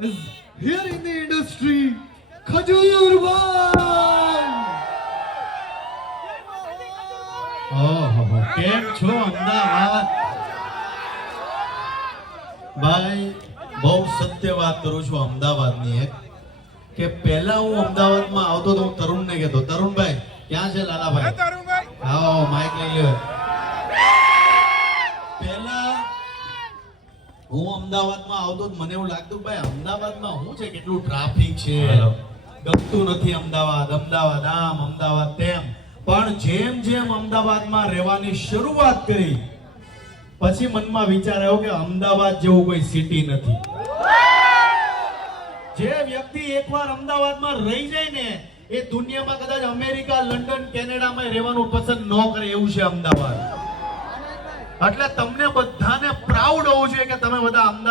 is here in the industry, Khajurbhai. ઓહો, કેમ છો અમદાવાદ? ભાઈ બહુ સત્ય વાત કરું છું અમદાવાદની એક કે પહેલા હું અમદાવાદમાં આવતો તો હું તરુણને કહેતો, તરુણભાઈ ક્યાં છે લાલાભાઈ? આવો માઈક લઈ લ્યો. પહેલા હું અમદાવાદમાં આવતો તો મને એવું લાગતું કે ભાઈ અમદાવાદમાં શું છે, કેટલું ટ્રાફિક છે, ગમતું નથી અમદાવાદ, અમદાવાદ આમ અમદાવાદ તેમ. પણ જેમ જેમ અમદાવાદમાં રહેવાની શરૂઆત કરી પછી મનમાં વિચાર આવ્યો કે અમદાવાદ જેવું કોઈ સિટી નથી. જે વ્યક્તિ એકવાર અમદાવાદમાં રહી જાય ને એ દુનિયામાં કદાચ અમેરિકા, લંડન, કેનેડામાં રહેવાનું પસંદ ન કરે એવું છે અમદાવાદ. એટલે તમને બધાને પ્રાઉડ હોવું જોઈએ કે તમે બધા અમદાવાદ